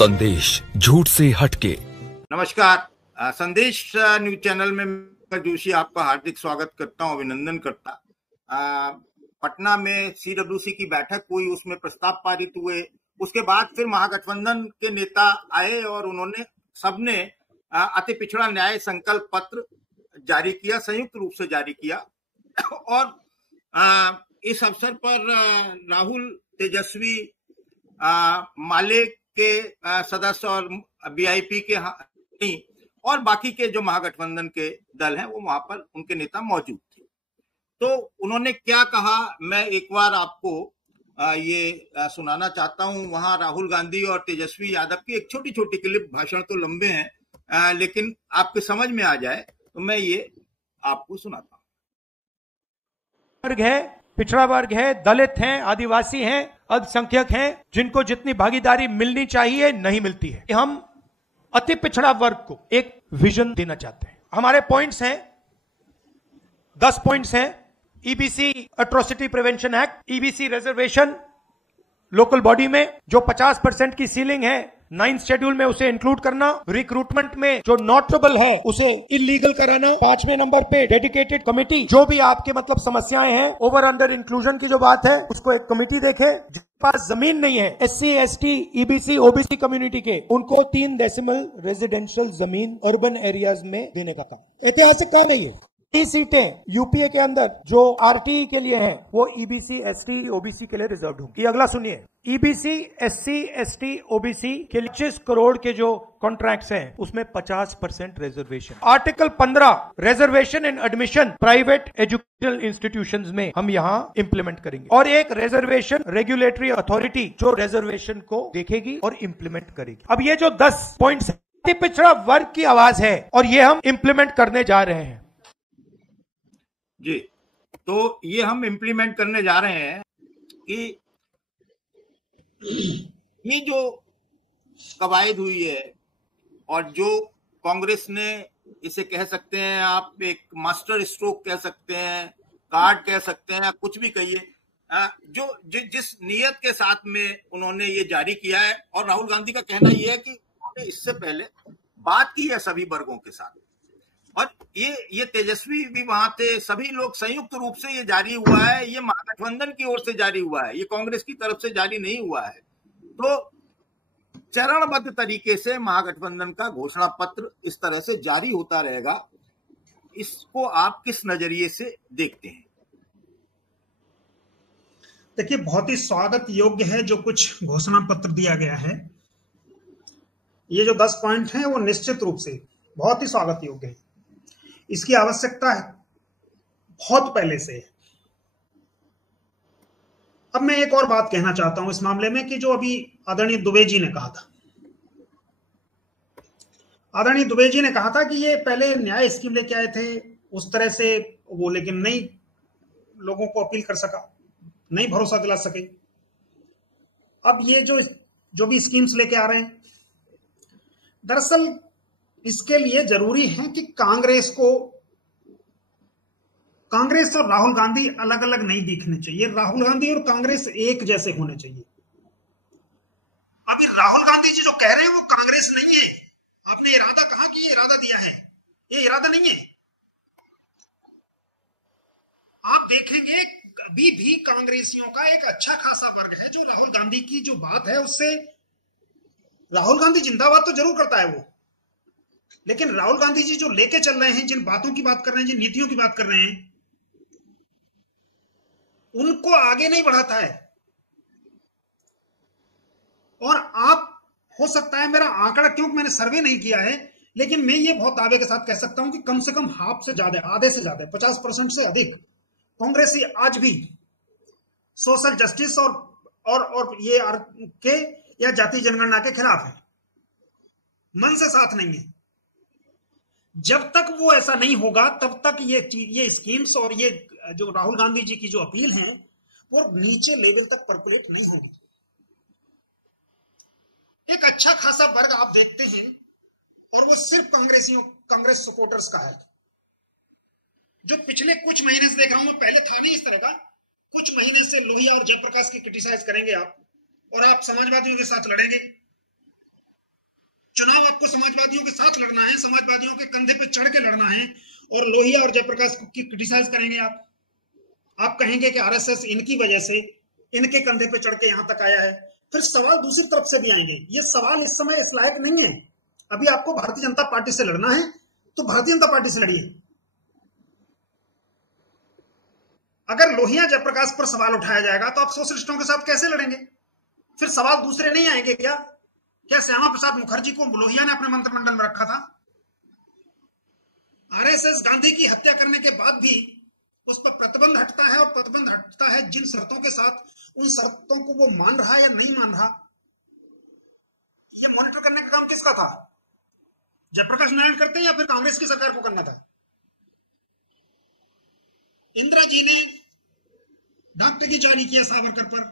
संदेश झूठ से हटके। नमस्कार, संदेश न्यूज चैनल में मैं जोशी आपका हार्दिक स्वागत करता हूं, अभिनंदन करता। पटना में सीडब्ल्यूसी की बैठक हुई, उसमें प्रस्ताव पारित हुए। उसके बाद फिर महागठबंधन के नेता आए और उन्होंने सबने अति पिछड़ा न्याय संकल्प पत्र जारी किया, संयुक्त रूप से जारी किया। और इस अवसर पर राहुल, तेजस्वी, माले के सदस्य और वीआईपी के और बाकी के जो महागठबंधन के दल हैं वो वहां पर उनके नेता मौजूद थे। तो उन्होंने क्या कहा, मैं एक बार आपको ये सुनाना चाहता हूं। वहां राहुल गांधी और तेजस्वी यादव की एक छोटी छोटी क्लिप, भाषण तो लंबे हैं लेकिन आपके समझ में आ जाए तो मैं ये आपको सुनाता हूं। वर्ग है, पिछड़ा वर्ग है, दलित हैं, आदिवासी हैं, अल्पसंख्यक हैं, जिनको जितनी भागीदारी मिलनी चाहिए नहीं मिलती है। हम अति पिछड़ा वर्ग को एक विजन देना चाहते हैं। हमारे पॉइंट्स हैं, 10 पॉइंट्स हैं। EBC atrocity prevention act, EBC reservation local body में जो 50% की सीलिंग है, 9th शेड्यूल में उसे इंक्लूड करना। रिक्रूटमेंट में जो नोटेबल है उसे इलीगल कराना। 5वें नंबर पे डेडिकेटेड कमेटी, जो भी आपके मतलब समस्याएं हैं, ओवर अंडर इंक्लूजन की जो बात है उसको एक कमेटी देखे। जिनके पास जमीन नहीं है, SC, ST, EBC, OBC community के, उनको 3 डेसिमल रेजिडेंशियल जमीन अर्बन एरियाज में देने का काम। ऐतिहासिक काम है ये। 30 सीटें यूपीए के अंदर जो आरटीई के लिए हैं वो EBC, ST, OBC के लिए रिजर्व होंगी। अगला सुनिए, EBC, SC, ST, OBC के 25 करोड़ के जो कॉन्ट्रैक्ट्स हैं उसमें 50% रिजर्वेशन। आर्टिकल 15 रिजर्वेशन इन एडमिशन प्राइवेट एजुकेशनल इंस्टीट्यूशंस में हम यहां इंप्लीमेंट करेंगे। और एक रिजर्वेशन रेगुलेटरी अथॉरिटी जो रिजर्वेशन को देखेगी और इंप्लीमेंट करेगी। अब ये जो 10 पॉइंट्स है, पिछड़ा वर्ग की आवाज है और ये हम इंप्लीमेंट करने जा रहे हैं जी। तो ये हम इम्प्लीमेंट करने जा रहे हैं कि ये जो कवायद हुई है और जो कांग्रेस ने, इसे कह सकते हैं आप, एक मास्टर स्ट्रोक कह सकते हैं, कार्ड कह सकते हैं, कुछ भी कहिए, जिस नियत के साथ में उन्होंने ये जारी किया है। और राहुल गांधी का कहना यह है कि उन्होंने इससे पहले बात की है सभी वर्गों के साथ, और ये तेजस्वी भी वहां थे, सभी लोग संयुक्त रूप से ये जारी हुआ है। ये महागठबंधन की ओर से जारी हुआ है, ये कांग्रेस की तरफ से जारी नहीं हुआ है। तो चरणबद्ध तरीके से महागठबंधन का घोषणा पत्र इस तरह से जारी होता रहेगा। इसको आप किस नजरिए से देखते हैं? देखिए, बहुत ही स्वागत योग्य है जो कुछ घोषणा पत्र दिया गया है। ये जो 10 पॉइंट हैं वो निश्चित रूप से बहुत ही स्वागत योग्य है। इसकी आवश्यकता है बहुत पहले से। अब मैं एक और बात कहना चाहता हूं इस मामले में कि जो अभी आदरणीय दुबे जी ने कहा था, आदरणीय दुबे जी ने कहा था कि ये पहले न्याय स्कीम लेके आए थे, उस तरह से वो लेकिन नहीं लोगों को अपील कर सका, नहीं भरोसा दिला सके। अब ये जो भी स्कीम्स लेके आ रहे हैं, दरअसल इसके लिए जरूरी है कि कांग्रेस और राहुल गांधी अलग अलग नहीं दिखने चाहिए। राहुल गांधी और कांग्रेस एक जैसे होने चाहिए। अभी राहुल गांधी जी जो कह रहे हैं वो कांग्रेस नहीं है। आपने इरादा कहा कि ये इरादा दिया है, ये इरादा नहीं है। आप देखेंगे अभी भी कांग्रेसियों का एक अच्छा खासा वर्ग है जो राहुल गांधी की जो बात है उससे, राहुल गांधी जिंदाबाद तो जरूर करता है वो, लेकिन राहुल गांधी जी जो लेके चल रहे हैं, जिन बातों की बात कर रहे हैं, जिन नीतियों की बात कर रहे हैं, उनको आगे नहीं बढ़ाता है। और आप, हो सकता है मेरा आंकड़ा, क्योंकि मैंने सर्वे नहीं किया है, लेकिन मैं ये बहुत दावे के साथ कह सकता हूं कि कम से कम हाफ से ज्यादा, आधे से ज्यादा, 50% से अधिक कांग्रेसी आज भी सोशल जस्टिस और ये के या जाति जनगणना के खिलाफ है, मन से साथ नहीं है। जब तक वो ऐसा नहीं होगा तब तक ये स्कीम्स और ये जो राहुल गांधी जी की जो अपील है वो नीचे लेवल तक परकुलेट नहीं होगी। एक अच्छा खासा वर्ग आप देखते हैं और वो सिर्फ कांग्रेस सपोर्टर्स का है, जो पिछले कुछ महीने से देख रहा हूं मैं, पहले था नहीं इस तरह का। कुछ महीने से लोहिया और जयप्रकाश की क्रिटिसाइज करेंगे आप, और आप समाजवादियों के साथ लड़ेंगे। चुनाव आपको समाजवादियों के साथ लड़ना है, समाजवादियों के कंधे पे चढ़ के लड़ना है, और लोहिया और जयप्रकाश की क्रिटिसाइज करेंगे आप कहेंगे कि आरएसएस इनकी वजह से, इनके कंधे पे चढ़ के यहां तक आया है। फिर सवाल दूसरी तरफ से भी आएंगे। ये सवाल इस समय इस लायक नहीं है। अभी आपको भारतीय जनता पार्टी से लड़ना है तो भारतीय जनता पार्टी से लड़िए। अगर लोहिया जयप्रकाश पर सवाल उठाया जाएगा तो आप सोशलिस्टों के साथ कैसे लड़ेंगे? फिर सवाल दूसरे नहीं आएंगे क्या? क्या श्यामा प्रसाद मुखर्जी को लोहिया ने अपने मंत्रिमंडल में रखा था? आरएसएस गांधी की हत्या करने के बाद भी उस पर प्रतिबंध हटता है, और प्रतिबंध हटता है जिन शर्तों के साथ, उन शर्तों को वो मान रहा या नहीं मान रहा, ये मॉनिटर करने का काम किसका था? जयप्रकाश नारायण करते या फिर कांग्रेस की सरकार को करना था? इंदिरा जी ने डाक टिकट जारी किया सावरकर पर,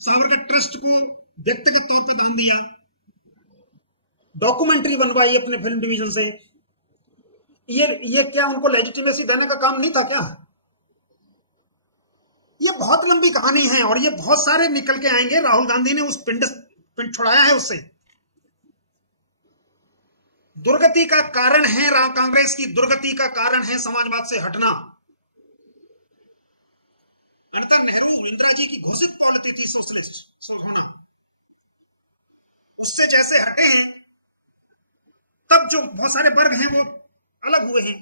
सावरकर ट्रस्ट को व्यक्तिगत तौर पर दान दिया, डॉक्यूमेंट्री बनवाई अपने फिल्म डिवीजन से। ये क्या उनको लेजिटिमेसी देने का काम नहीं था क्या? ये बहुत लंबी कहानी है और ये बहुत सारे निकल के आएंगे। राहुल गांधी ने उस पिंड छुड़ाया है उससे। दुर्गति का कारण है, कांग्रेस की दुर्गति का कारण है समाजवाद से हटना। अर्थात नेहरू इंदिरा जी की घोषित पॉलिसी थी सोशलिस्ट होना, उससे जैसे हटे हैं तब जो बहुत सारे वर्ग हैं वो अलग हुए हैं।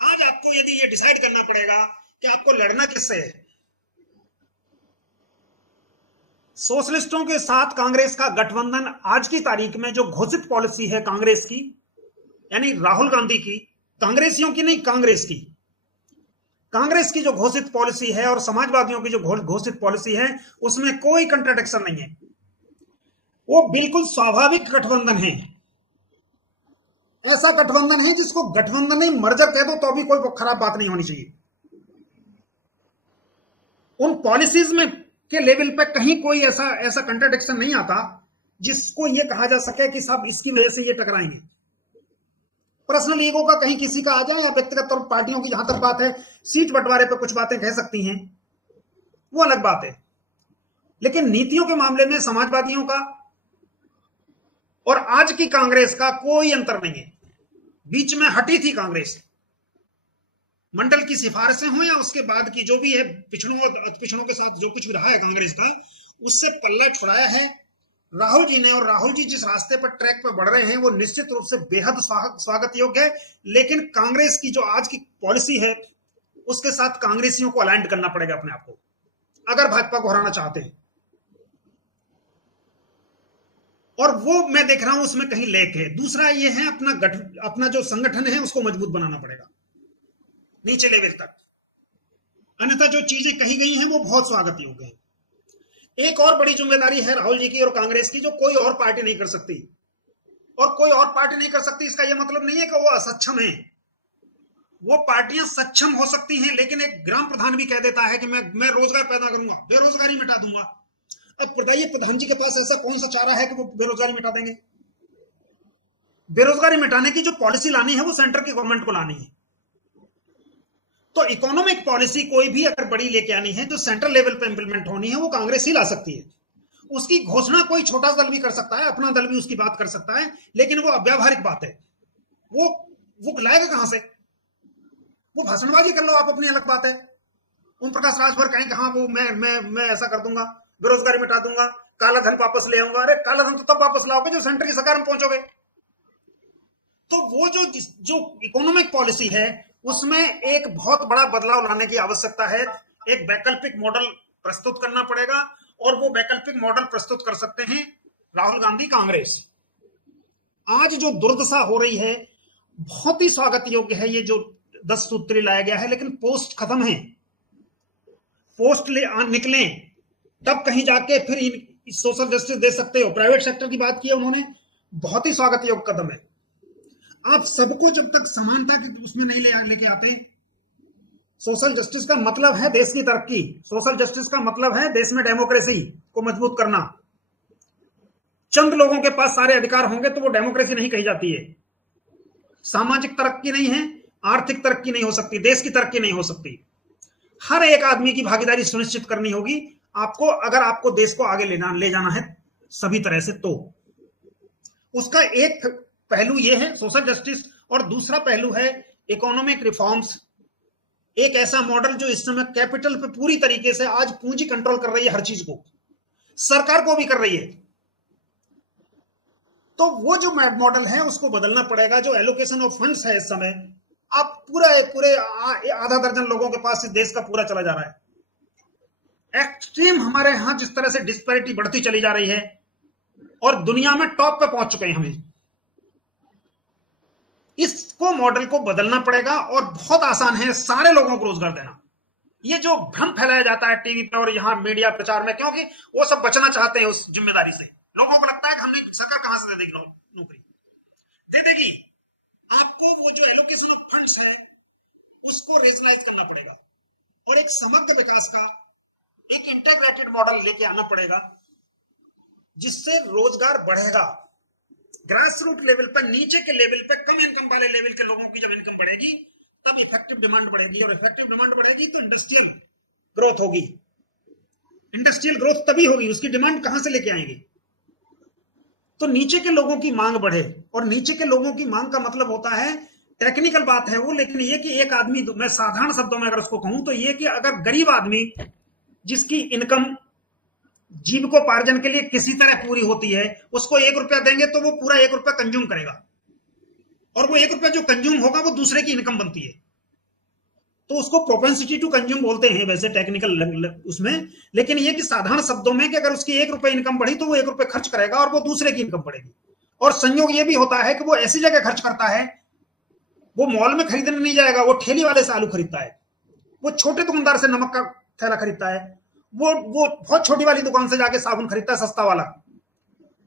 आज आपको यदि ये डिसाइड करना पड़ेगा कि आपको लड़ना किससे है, सोशलिस्टों के साथ कांग्रेस का गठबंधन आज की तारीख में जो घोषित पॉलिसी है कांग्रेस की, यानी राहुल गांधी की, कांग्रेसियों की नहीं, कांग्रेस की जो घोषित पॉलिसी है और समाजवादियों की जो घोषित पॉलिसी है, उसमें कोई कंट्राडिक्शन नहीं है। वो बिल्कुल स्वाभाविक गठबंधन है। ऐसा गठबंधन है जिसको गठबंधन नहीं मर्जर कह दो तो भी कोई खराब बात नहीं होनी चाहिए। उन पॉलिसीज में के लेवल पे कहीं कोई ऐसा कंट्राडिक्शन नहीं आता जिसको ये कहा जा सके कि साहब इसकी वजह से ये टकराएंगे। पर्सनल ईगो का कहीं किसी का आ जाए या व्यक्तिगत तौर पर पार्टियों की जहां तक बात है, सीट बंटवारे पे कुछ बातें कह सकती हैं, वो अलग बात है। लेकिन नीतियों के मामले में समाजवादियों का और आज की कांग्रेस का कोई अंतर नहीं है। बीच में हटी थी कांग्रेस, मंडल की सिफारिशें हो या उसके बाद की जो भी है, पिछड़ों और पिछड़ों के साथ जो कुछ भी रहा है कांग्रेस का, उससे पल्ला छुड़ाया है राहुल जी ने। और राहुल जी जिस रास्ते पर ट्रैक पर बढ़ रहे हैं वो निश्चित रूप से बेहद स्वागत योग्य है। लेकिन कांग्रेस की जो आज की पॉलिसी है उसके साथ कांग्रेसियों को अलाइन करना पड़ेगा अपने आप को, अगर भाजपा को हराना चाहते हैं। और वो मैं देख रहा हूं उसमें कहीं लेक है। दूसरा ये है अपना जो संगठन है उसको मजबूत बनाना पड़ेगा नीचे लेवल तक, अन्यथा जो चीजें कही गई हैं वो बहुत स्वागत योग्य है। एक और बड़ी जिम्मेदारी है राहुल जी की और कांग्रेस की, जो कोई और पार्टी नहीं कर सकती। और कोई और पार्टी नहीं कर सकती इसका यह मतलब नहीं है कि वो असक्षम है। वो पार्टियां सक्षम हो सकती हैं, लेकिन एक ग्राम प्रधान भी कह देता है कि मैं रोजगार पैदा करूंगा, बेरोजगारी मिटा दूंगा। बताइए प्रधान जी के पास ऐसा कौन सा चारा है कि वो बेरोजगारी मिटा देंगे? बेरोजगारी मिटाने की जो पॉलिसी लानी है वो सेंटर की गवर्नमेंट को लानी है। तो इकोनॉमिक पॉलिसी कोई भी अगर बड़ी लेके आनी है जो सेंट्रल लेवल पे इंप्लीमेंट होनी है, वो कांग्रेस ही ला सकती है। उसकी घोषणा कोई छोटा दल भी कर सकता है, अपना दल भी उसकी बात कर सकता है, लेकिन वो अव्यावहारिक बात है। वो लाएगा कहां से? वो भाषणबाजी कर लो आप अपनी, अलग बात है। ओम प्रकाश राजभर कहें कि हाँ वो मैं ऐसा कर दूंगा, बेरोजगारी मिटा दूंगा, काला धन वापस ले आऊंगा। अरे काला धन तो तब वापस लाओगे जब सेंटर की सरकार में पहुंचोगे। तो वो जो इकोनॉमिक पॉलिसी है उसमें एक बहुत बड़ा बदलाव लाने की आवश्यकता है। एक वैकल्पिक मॉडल प्रस्तुत करना पड़ेगा और वो वैकल्पिक मॉडल प्रस्तुत कर सकते हैं राहुल गांधी, कांग्रेस। आज जो दुर्दशा हो रही है बहुत ही स्वागत योग्य है ये जो 10 सूत्री लाया गया है, लेकिन पोस्ट खत्म है। पोस्ट निकले तब कहीं जाके फिर सोशल जस्टिस दे सकते हो। प्राइवेट सेक्टर की बात की है उन्होंने, बहुत ही स्वागत योग्य कदम है। आप सबको जब तक समानता के उसमें नहीं लेके आते, सोशल जस्टिस का मतलब है देश की तरक्की, सोशल जस्टिस का मतलब है देश में डेमोक्रेसी को मजबूत करना। चंद लोगों के पास सारे अधिकार होंगे तो वो डेमोक्रेसी नहीं कही जाती है। सामाजिक तरक्की नहीं है, आर्थिक तरक्की नहीं हो सकती, देश की तरक्की नहीं हो सकती। हर एक आदमी की भागीदारी सुनिश्चित करनी होगी आपको, अगर आपको देश को आगे ले जाना है सभी तरह से। तो उसका एक पहलू ये है सोशल जस्टिस, और दूसरा पहलू है इकोनॉमिक रिफॉर्म्स। एक ऐसा मॉडल जो इस समय कैपिटल पे पूरी तरीके से आज पूंजी कंट्रोल कर रही है, हर चीज को, सरकार को भी कर रही है। तो वो जो मॉडल है उसको बदलना पड़ेगा। जो एलोकेशन ऑफ फंड्स है इस समय, अब पूरे आधा दर्जन लोगों के पास इस देश का पूरा चला जा रहा है। एक्सट्रीम हमारे यहां जिस तरह से डिस्पैरिटी बढ़ती चली जा रही है और दुनिया में टॉप पे पहुंच चुके हैं हमें, इसको मॉडल को बदलना पड़ेगा। और बहुत आसान है सारे लोगों को रोजगार देना। ये जो भ्रम फैलाया जाता है टीवी पे और यहां मीडिया प्रचार में, क्योंकि वो सब बचना चाहते हैं उस जिम्मेदारी से। लोगों को लगता है कि हमने सरकार कहां से दे देगी नौकरी, दे देगी आपको। वो जो एलोकेशन ऑफ फंड्स है उसको रेशनलाइज करना पड़ेगा और एक समग्र विकास का एक इंटीग्रेटेड मॉडल लेके आना पड़ेगा, जिससे रोजगार बढ़ेगा। ग्रास रूट लेवल पर, नीचे के लेवल पे, कम इनकम वाले लेवल के लोगों की जब इनकम बढ़ेगी तब इफेक्टिव डिमांड बढ़ेगी, और इफेक्टिव डिमांड बढ़ेगी तो इंडस्ट्रियल ग्रोथ होगी। इंडस्ट्रियल ग्रोथ तभी होगी, उसकी डिमांड कहां से लेके आएंगे? तो नीचे के लोगों की मांग बढ़े। और नीचे के लोगों की मांग का मतलब होता है, टेक्निकल बात है वो, लेकिन ये कि एक आदमी, मैं साधारण शब्दों में अगर उसको कहूं तो ये कि अगर गरीब आदमी जिसकी इनकम जीविकोपार्जन के लिए किसी तरह पूरी होती है, उसको 1 रुपया देंगे तो वो पूरा 1 रुपया कंज्यूम करेगा, और वो 1 रुपया जो कंज्यूम होगा वो दूसरे की इनकम बनती है। तो उसको प्रोपेंसिटी टू कंज्यूम बोलते हैं वैसे टेक्निकल उसमें, लेकिन ये कि साधारण शब्दों में कि अगर उसकी 1 रुपये इनकम बढ़ी तो वो 1 रुपये खर्च करेगा और वो दूसरे की इनकम बढ़ेगी। और संयोग ये भी होता है कि वो ऐसी जगह खर्च करता है, वो मॉल में खरीदने नहीं जाएगा, वो ठेली वाले से आलू खरीदता है, वो छोटे दुकानदार से नमक का थैला खरीदता है, वो बहुत छोटी वाली दुकान से जाके साबुन खरीदता है, सस्ता वाला।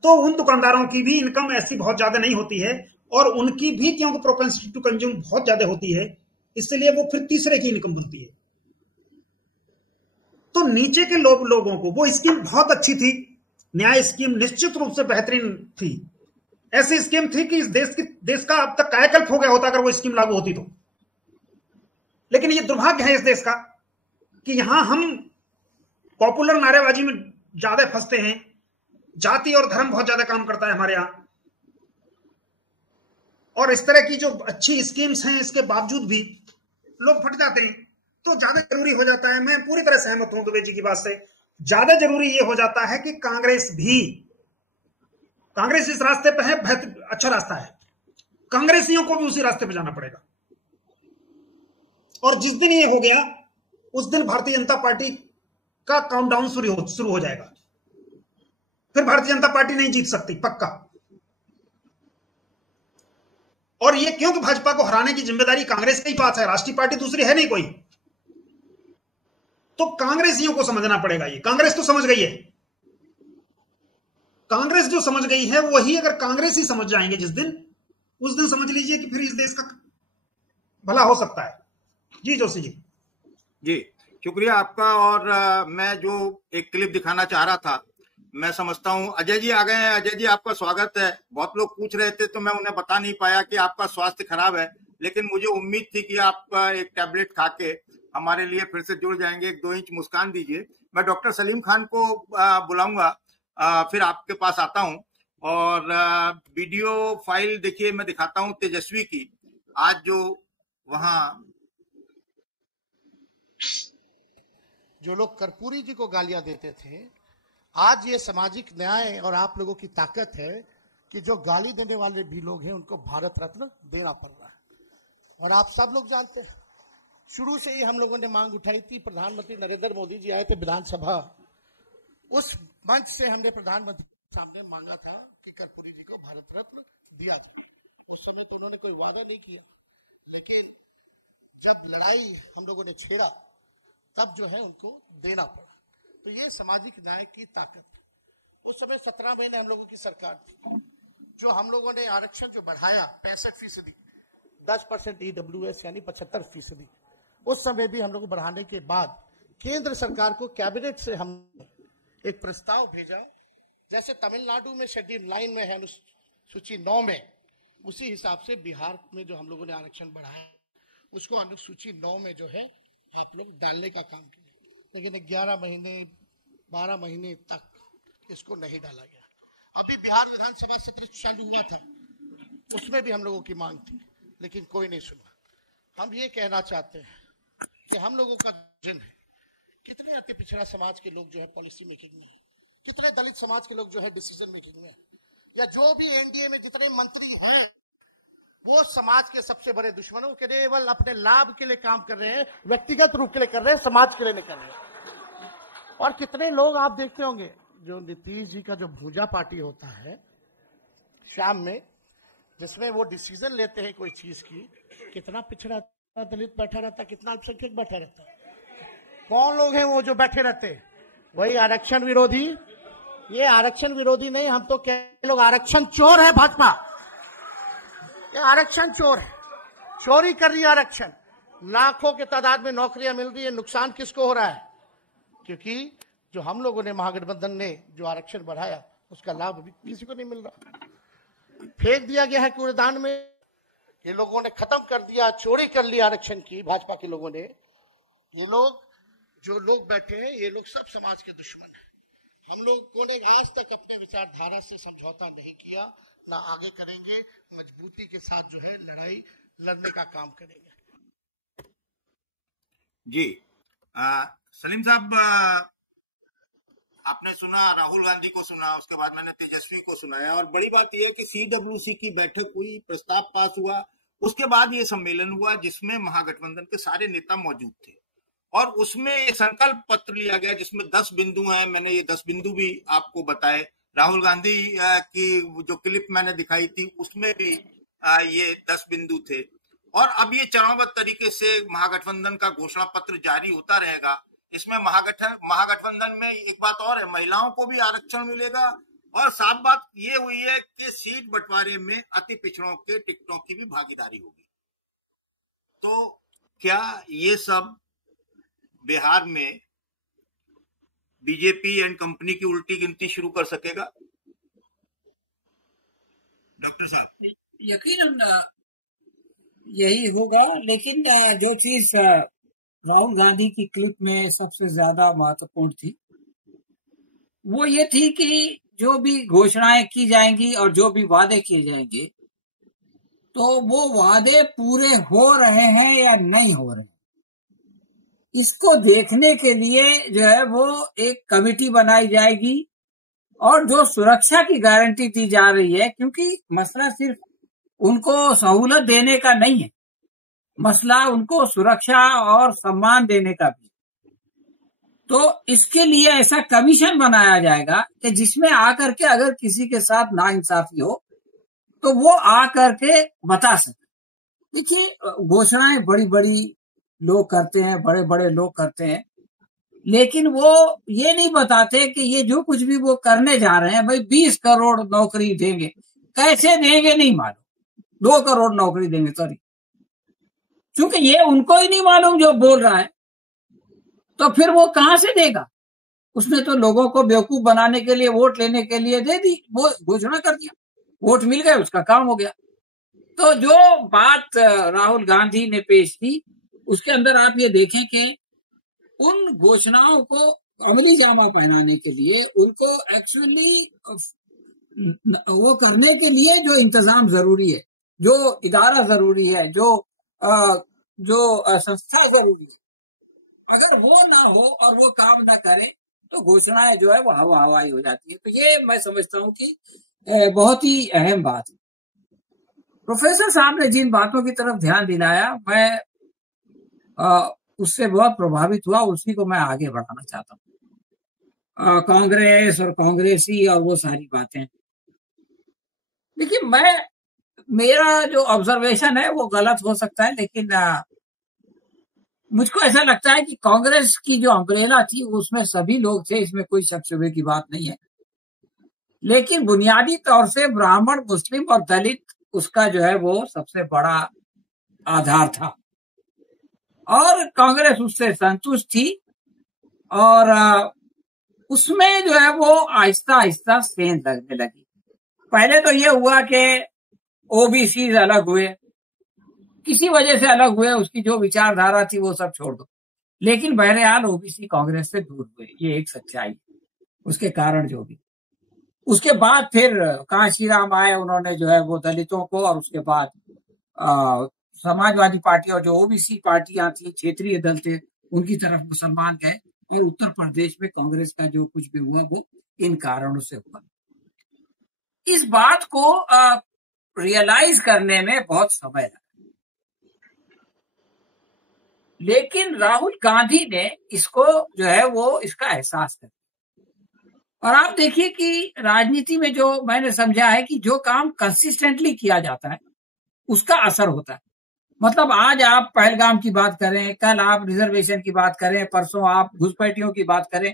तो उन दुकानदारों की भी इनकम ऐसी बहुत ज्यादा नहीं होती है, और उनकी भी क्योंकि प्रोपेंसिटी टू कंज्यूम बहुत ज्यादा होती है, इसलिए वो फिर तीसरे की इनकम बनती है। तो नीचे के लोगों को वो स्कीम बहुत अच्छी थी, न्याय स्कीम निश्चित रूप से बेहतरीन थी। ऐसी स्कीम थी कि इस देश का अब तक कायाकल्प हो गया होता अगर वो स्कीम लागू होती तो। लेकिन ये दुर्भाग्य है इस देश का कि यहां हम पॉपुलर नारेबाजी में ज्यादा फंसते हैं। जाति और धर्म बहुत ज्यादा काम करता है हमारे यहां, और इस तरह की जो अच्छी स्कीम्स हैं इसके बावजूद भी लोग फट जाते हैं। तो ज्यादा जरूरी हो जाता है, मैं पूरी तरह सहमत हूं दुबे जी की बात से, ज्यादा जरूरी यह हो जाता है कि कांग्रेस इस रास्ते पे है, अच्छा रास्ता है, कांग्रेसियों को भी उसी रास्ते पे जाना पड़ेगा। और जिस दिन ये हो गया उस दिन भारतीय जनता पार्टी का काउंटडाउन शुरू हो जाएगा। फिर भारतीय जनता पार्टी नहीं जीत सकती, पक्का। और ये क्योंकि भाजपा को हराने की जिम्मेदारी कांग्रेस के ही पास है, राष्ट्रीय पार्टी दूसरी है नहीं कोई। तो कांग्रेसियों को समझना पड़ेगा। ये कांग्रेस तो समझ गई है, कांग्रेस जो समझ गई है वही अगर कांग्रेस ही समझ जाएंगे जिस दिन, उस दिन समझ लीजिए कि फिर इस देश का भला हो सकता है। जी जोशी जी शुक्रिया आपका। और मैं जो एक क्लिप दिखाना चाह रहा था, मैं समझता हूं अजय जी आ गए हैं। अजय जी आपका स्वागत है। बहुत लोग पूछ रहे थे तो मैं उन्हें बता नहीं पाया कि आपका स्वास्थ्य खराब है, लेकिन मुझे उम्मीद थी कि आप एक टैबलेट खा के हमारे लिए फिर से जुड़ जाएंगे। 1-2 इंच मुस्कान दीजिए। मैं डॉक्टर सलीम खान को बुलाऊंगा, फिर आपके पास आता हूं। और वीडियो फाइल देखिए, मैं दिखाता हूं तेजस्वी की। आज जो वहां जो लोग कर्पूरी जी को गालियां देते थे, आज ये सामाजिक न्याय और आप लोगों की ताकत है कि जो गाली देने वाले भी लोग हैं उनको भारत रत्न देना पड़ रहा है। और आप सब लोग जानते हैं, शुरू से ही हम लोगों ने मांग उठाई थी। प्रधानमंत्री नरेंद्र मोदी जी आए थे विधानसभा, उस मंच से हमने प्रधानमंत्री के सामने मांगा था कि कर्पूरी जी को भारत रत्न दिया जाए। उस समय तो उन्होंने कोई वादा नहीं किया, लेकिन जब लड़ाई हम लोगों ने छेड़ा तब जो है उनको देना पड़ा। तो ये सामाजिक न्याय की ताकत है। उस समय 17 महीने हम लोगों की सरकार थी, जो हम लोगों ने आरक्षण जो बढ़ाया 65%, 10% EWS यानी 75%। उस समय भी हम लोग बढ़ाने के बाद केंद्र सरकार को कैबिनेट से हम एक प्रस्ताव भेजा, जैसे तमिलनाडु में शेड्यूल 9 में है, अनुसूची 9 में, उसी हिसाब से बिहार में जो हम लोगों ने आरक्षण बढ़ाया उसको अनुसूची 9 में जो है आप लोग डालने का काम किया। लेकिन 11 महीने 12 महीने तक इसको नहीं डाला गया। अभी बिहार विधानसभा सत्र चालू हुआ था, उसमें भी हम लोगों की मांग थी, लेकिन कोई नहीं सुना। हम ये कहना चाहते हैं कि हम लोगों का विजन है, कितने अति पिछड़ा समाज के लोग जो है पॉलिसी मेकिंग में, कितने दलित समाज के लोग जो है डिसीजन मेकिंग में, या जो भी एनडीए में जितने मंत्री हैं वो समाज के सबसे बड़े दुश्मनों के केवल अपने लाभ के लिए काम कर रहे हैं, व्यक्तिगत रूप के लिए कर रहे हैं, समाज के लिए नहीं कर रहे हैं। और कितने लोग आप देखते होंगे, जो नीतीश जी का जो भूजा पार्टी होता है शाम में, जिसमें वो डिसीजन लेते हैं कोई चीज की, कितना पिछड़ा दलित बैठा रहता, कितना अल्पसंख्यक बैठा रहता। कौन लोग हैं वो जो बैठे रहते हैं? वही आरक्षण विरोधी। ये आरक्षण विरोधी नहीं, हम तो कह लोग आरक्षण चोर है भाजपा। ये आरक्षण चोर है, चोरी कर रही है आरक्षण। लाखों के तादाद में नौकरियां मिल रही है, नुकसान किसको हो रहा है? क्योंकि जो हम लोगों ने महागठबंधन ने जो आरक्षण बढ़ाया उसका लाभ अभी किसी को नहीं मिल रहा, फेंक दिया गया है कूड़ेदान में। ये लोगों ने खत्म कर दिया, चोरी कर ली आरक्षण की, भाजपा के लोगों ने। ये लोग जो लोग बैठे हैं, ये लोग सब समाज के दुश्मन हैं। हम लोगों ने आज तक अपने विचारधारा से समझौता नहीं किया, ना आगे करेंगे। मजबूती के साथ जो है लड़ाई लड़ने का काम करेंगे। जी सलीम साहब, आपने सुना, राहुल गांधी को सुना, उसके बाद मैंने तेजस्वी को सुनाया, और बड़ी बात यह है कि सीडब्ल्यूसी की बैठक हुई, प्रस्ताव पास हुआ, उसके बाद ये सम्मेलन हुआ जिसमें महागठबंधन के सारे नेता मौजूद थे, और उसमें ये संकल्प पत्र लिया गया जिसमें 10 बिंदु हैं। मैंने ये 10 बिंदु भी आपको बताए। राहुल गांधी की जो क्लिप मैंने दिखाई थी उसमें भी ये 10 बिंदु थे, और अब ये चरणबद्ध तरीके से महागठबंधन का घोषणा पत्र जारी होता रहेगा। इसमें महागठबंधन में एक बात और है, महिलाओं को भी आरक्षण मिलेगा, और साफ बात ये हुई है कि सीट बंटवारे में अति पिछड़ों के टिकटों की भी भागीदारी होगी। तो क्या ये सब बिहार में बीजेपी एंड कंपनी की उल्टी गिनती शुरू कर सकेगा? डॉक्टर साहब, यकीनन यही होगा, लेकिन जो चीज राहुल गांधी की क्लिप में सबसे ज्यादा महत्वपूर्ण थी वो ये थी कि जो भी घोषणाएं की जाएंगी और जो भी वादे किए जाएंगे, तो वो वादे पूरे हो रहे हैं या नहीं हो रहे, इसको देखने के लिए जो है वो एक कमेटी बनाई जाएगी। और जो सुरक्षा की गारंटी दी जा रही है, क्योंकि मसला सिर्फ उनको सहूलत देने का नहीं है, मसला उनको सुरक्षा और सम्मान देने का भी। तो इसके लिए ऐसा कमीशन बनाया जाएगा कि जिसमें आकर के अगर किसी के साथ नाइंसाफी हो तो वो आकर के बता सके। देखिए, घोषणाएं बड़ी बड़ी लोग करते हैं, बड़े बड़े लोग करते हैं, लेकिन वो ये नहीं बताते कि ये जो कुछ भी वो करने जा रहे हैं, भाई 20 करोड़ नौकरी देंगे, कैसे देंगे नहीं मालूम, 2 करोड़ नौकरी देंगे, सॉरी, क्योंकि ये उनको ही नहीं मालूम जो बोल रहा है, तो फिर वो कहां से देगा? उसने तो लोगों को बेवकूफ बनाने के लिए, वोट लेने के लिए दे दी, वो घोषणा कर दिया, वोट मिल गए, उसका काम हो गया। तो जो बात राहुल गांधी ने पेश की उसके अंदर आप ये देखें कि उन घोषणाओं को अमली जामा पहनाने के लिए, उनको एक्चुअली वो करने के लिए जो इंतजाम जरूरी है, जो इदारा जरूरी है, जो संस्था जरूरी है, अगर वो ना हो और वो काम ना करे तो घोषणाएं जो है वो हवा हवाई हो जाती है। तो ये मैं समझता हूँ कि बहुत ही अहम बात है। प्रोफेसर साहब ने जिन बातों की तरफ ध्यान दिलाया, मैं उससे बहुत प्रभावित हुआ, उसी को मैं आगे बढ़ाना चाहता हूँ। कांग्रेस और कांग्रेसी और वो सारी बातें, देखिए, मेरा जो ऑब्जर्वेशन है वो गलत हो सकता है, लेकिन मुझको ऐसा लगता है कि कांग्रेस की जो अम्ब्रेला थी उसमें सभी लोग थे, इसमें कोई शक शुबे की बात नहीं है, लेकिन बुनियादी तौर से ब्राह्मण, मुस्लिम और दलित उसका जो है वो सबसे बड़ा आधार था, और कांग्रेस उससे संतुष्ट थी, और उसमें जो है वो आहिस्ता आहिस्ता सेंध लगने लगी। पहले तो ये हुआ कि ओबीसी अलग हुए, किसी वजह से अलग हुए, उसकी जो विचारधारा थी वो सब छोड़ दो, लेकिन बहरहाल ओबीसी कांग्रेस से दूर हुए, ये एक सच्चाई है, उसके कारण जो भी। उसके बाद फिर कांशीराम आए, उन्होंने जो है वो दलितों को, और उसके बाद समाजवादी पार्टी और जो ओबीसी पार्टियां थी, क्षेत्रीय दल थे, उनकी तरफ मुसलमान गए। ये उत्तर प्रदेश में कांग्रेस का जो कुछ भी हुआ वो इन कारणों से हुआ। इस बात को रियलाइज करने में बहुत समय लगा, लेकिन राहुल गांधी ने इसको जो है वो इसका एहसास कर। और आप देखिए कि राजनीति में जो मैंने समझा है कि जो काम कंसिस्टेंटली किया जाता है उसका असर होता है। मतलब आज आप पहलगाम की बात करें, कल आप रिजर्वेशन की बात करें, परसों आप घुसपैठियों की बात करें,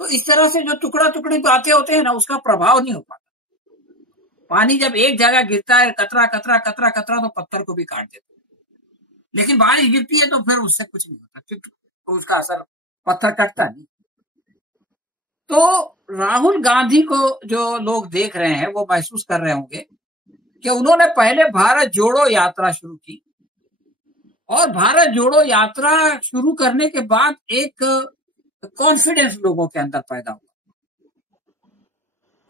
तो इस तरह से जो टुकड़ा टुकड़ी बातें होते हैं ना, उसका प्रभाव नहीं हो पाता। पानी जब एक जगह गिरता है, कतरा कतरा कतरा कतरा, तो पत्थर को भी काट देता है, लेकिन बारिश गिरती है तो फिर उससे कुछ नहीं होता, क्योंकि तो उसका असर पत्थर कटता नहीं। तो राहुल गांधी को जो लोग देख रहे हैं वो महसूस कर रहे होंगे कि उन्होंने पहले भारत जोड़ो यात्रा शुरू की, और भारत जोड़ो यात्रा शुरू करने के बाद एक कॉन्फिडेंस लोगों के अंदर पैदा हुआ,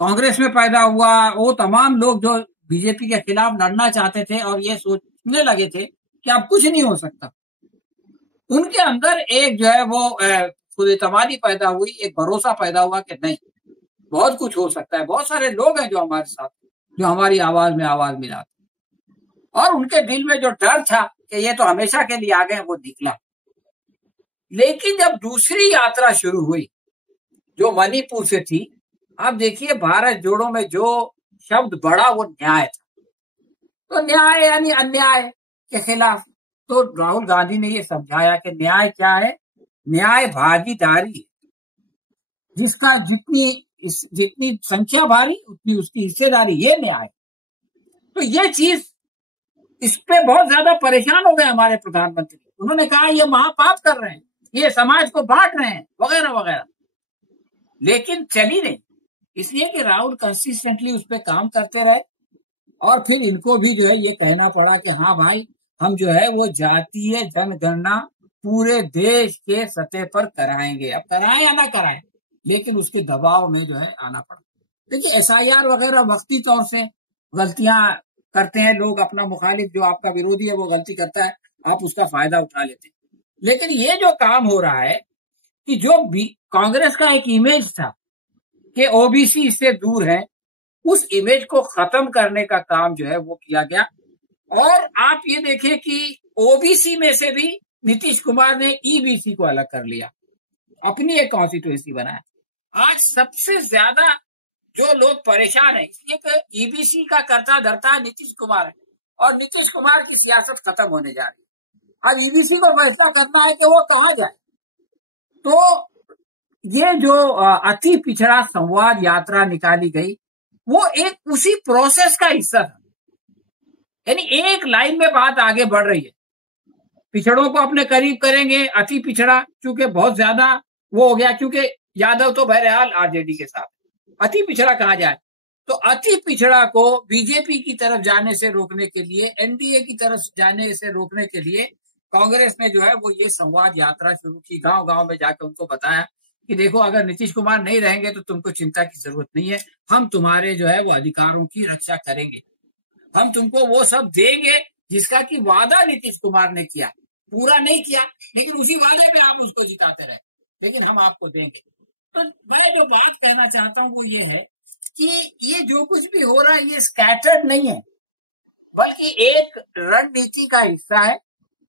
कांग्रेस में पैदा हुआ। वो तमाम लोग जो बीजेपी के खिलाफ लड़ना चाहते थे और ये सोचने लगे थे कि अब कुछ नहीं हो सकता, उनके अंदर एक जो है वो खुद एतमादी पैदा हुई, एक भरोसा पैदा हुआ कि नहीं, बहुत कुछ हो सकता है, बहुत सारे लोग हैं जो हमारे साथ, जो हमारी आवाज में आवाज मिलाते। और उनके दिल में जो डर था कि ये तो हमेशा के लिए आ गए, वो निकला। लेकिन जब दूसरी यात्रा शुरू हुई जो मणिपुर से थी, आप देखिए भारत जोड़ो में जो शब्द बढ़ा वो न्याय था। तो न्याय यानी अन्याय के खिलाफ। तो राहुल गांधी ने ये समझाया कि न्याय क्या है, न्याय भागीदारी है, जिसका जितनी संख्या भारी उतनी उसकी हिस्सेदारी, ये न्याय। तो ये चीज, इस पे बहुत ज्यादा परेशान हो गए हमारे प्रधानमंत्री। उन्होंने कहा ये महापाप कर रहे हैं, ये समाज को बांट रहे हैं, वगैरह वगैरह, लेकिन चली नहीं, इसलिए कि राहुल कंसिस्टेंटली उस पर काम करते रहे। और फिर इनको भी जो है ये कहना पड़ा कि हाँ भाई, हम जो है वो जातीय जनगणना पूरे देश के सतह पर कराएंगे। अब कराएं या ना कराएं, लेकिन उसके दबाव में जो है आना पड़ा। देखिए SIR वगैरह वक्ती तौर से गलतियां करते हैं लोग, अपना मुखालिफ जो आपका विरोधी है वो गलती करता है, आप उसका फायदा उठा लेते हैं। लेकिन ये जो काम हो रहा है कि जो कांग्रेस का एक इमेज था कि ओबीसी इससे दूर है, उस इमेज को खत्म करने का काम जो है वो किया गया। और आप ये देखें कि ओबीसी में से भी नीतीश कुमार ने ईबीसी को अलग कर लिया, अपनी एक कॉन्स्टिट्यूएंसी बनाया। आज सबसे ज्यादा जो लोग परेशान है, इसलिए कि ईबीसी का कर्ता धर्ता नीतीश कुमार है, और नीतीश कुमार की सियासत खत्म होने जा रही है। अब ईबीसी को फैसला करना है कि वो कहाँ जाए। तो ये जो अति पिछड़ा संवाद यात्रा निकाली गई, वो एक उसी प्रोसेस का हिस्सा था। यानी एक लाइन में बात आगे बढ़ रही है, पिछड़ों को अपने करीब करेंगे, अति पिछड़ा चूंकि बहुत ज्यादा वो हो गया, क्योंकि यादव तो बहरहाल आरजेडी के साथ, अति पिछड़ा कहा जाए तो अति पिछड़ा को बीजेपी की तरफ जाने से रोकने के लिए, एनडीए की तरफ जाने से रोकने के लिए कांग्रेस ने जो है वो ये संवाद यात्रा शुरू की। गांव गांव में जाकर उनको बताया कि देखो, अगर नीतीश कुमार नहीं रहेंगे तो तुमको चिंता की जरूरत नहीं है, हम तुम्हारे जो है वो अधिकारों की रक्षा करेंगे, हम तुमको वो सब देंगे जिसका कि वादा नीतीश कुमार ने किया, पूरा नहीं किया, लेकिन उसी वादे पे आप उसको जिताते रहे, लेकिन हम आपको देंगे। तो मैं जो बात कहना चाहता हूँ वो ये है कि ये जो कुछ भी हो रहा है ये स्कैटर्ड नहीं है, बल्कि एक रणनीति का हिस्सा है।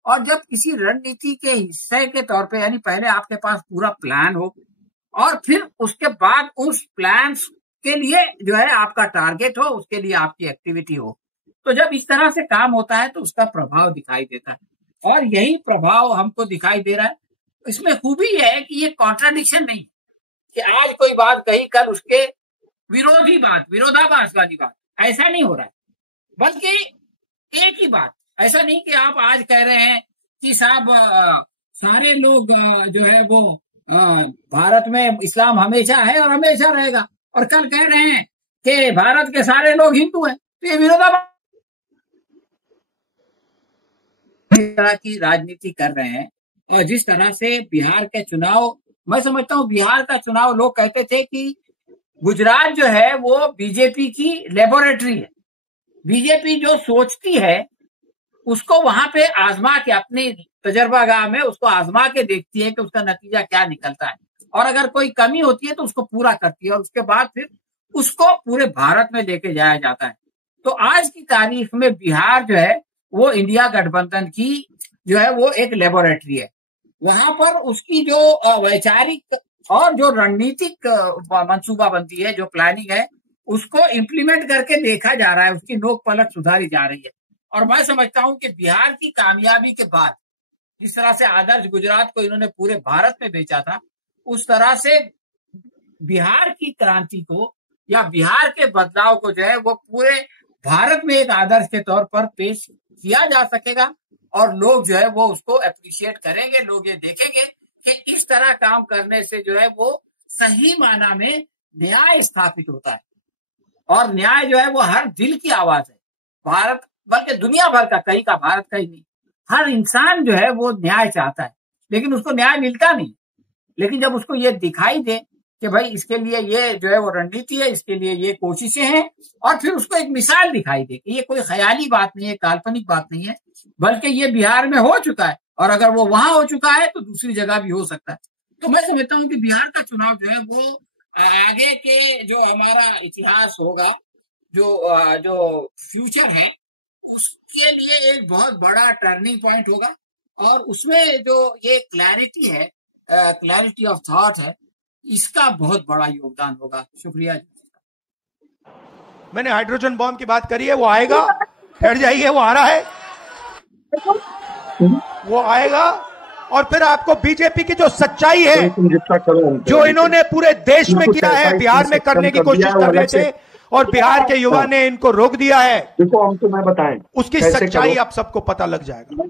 और जब किसी रणनीति के हिस्से के तौर पे, यानी पहले आपके पास पूरा प्लान हो और फिर उसके बाद उस प्लान के लिए जो है आपका टारगेट हो, उसके लिए आपकी एक्टिविटी हो, तो जब इस तरह से काम होता है तो उसका प्रभाव दिखाई देता है। और यही प्रभाव हमको दिखाई दे रहा है। इसमें खूबी है कि ये कॉन्ट्राडिक्शन नहीं कि आज कोई बात कही कल उसके विरोधी बात, विरोधाभास वाली बात, ऐसा नहीं हो रहा है, बल्कि एक ही बात। ऐसा नहीं कि आप आज कह रहे हैं कि साहब सारे लोग जो है वो भारत में इस्लाम हमेशा है और हमेशा रहेगा, और कल कह रहे हैं कि भारत के सारे लोग हिंदू हैं, तो ये विरोधाभास तरह की राजनीति कर रहे हैं। और जिस तरह से बिहार के चुनाव, मैं समझता हूँ बिहार का चुनाव लोग कहते थे कि गुजरात जो है वो बीजेपी की लेबोरेटरी है। बीजेपी जो सोचती है उसको वहां पे आजमा के, अपनी तजर्बागाह में उसको आजमा के देखती है कि उसका नतीजा क्या निकलता है, और अगर कोई कमी होती है तो उसको पूरा करती है, और उसके बाद फिर उसको पूरे भारत में लेके जाया जाता है। तो आज की तारीख में बिहार जो है वो इंडिया गठबंधन की जो है वो एक लेबोरेटरी है। वहां पर उसकी जो वैचारिक और जो रणनीतिक मंसूबाबंदी है, जो प्लानिंग है, उसको इम्प्लीमेंट करके देखा जा रहा है, उसकी नोक पलट सुधारी जा रही है। और मैं समझता हूं कि बिहार की कामयाबी के बाद जिस तरह से आदर्श गुजरात को इन्होंने पूरे भारत में बेचा था, उस तरह से बिहार की क्रांति को या बिहार के बदलाव को जो है वो पूरे भारत में एक आदर्श के तौर पर पेश किया जा सकेगा, और लोग जो है वो उसको अप्रिशिएट करेंगे। लोग ये देखेंगे कि इस तरह काम करने से जो है वो सही माना में न्याय स्थापित होता है, और न्याय जो है वो हर दिल की आवाज है। भारत बल्कि दुनिया भर का, कहीं का, भारत का ही नहीं, हर इंसान जो है वो न्याय चाहता है, लेकिन उसको न्याय मिलता नहीं। लेकिन जब उसको ये दिखाई दे कि भाई इसके लिए ये जो है वो रणनीति है, इसके लिए ये कोशिशें हैं, और फिर उसको एक मिसाल दिखाई दे कि ये कोई ख्याली बात नहीं है, काल्पनिक बात नहीं है, बल्कि ये बिहार में हो चुका है, और अगर वो वहां हो चुका है तो दूसरी जगह भी हो सकता है। तो मैं समझता हूँ कि बिहार का चुनाव जो है वो आगे के जो हमारा इतिहास होगा, जो फ्यूचर है, उसके लिए एक बहुत बड़ा टर्निंग पॉइंट होगा, और उसमें जो ये क्लैरिटी है, क्लैरिटी ऑफ थॉट है, इसका बहुत बड़ा योगदान होगा। शुक्रिया जी। मैंने हाइड्रोजन बॉम्ब की बात करी है, वो आएगा, ठहर जाइए, वो आ रहा है, वो आएगा। और फिर आपको बीजेपी की जो सच्चाई है, जो इन्होंने पूरे देश में किया है, बिहार में करने की कोशिश कर रहे थे, और बिहार के युवा ने इनको रोक दिया है, देखो हम तुम्हें बताएं उसकी सच्चाई आप सबको पता लग जाएगा।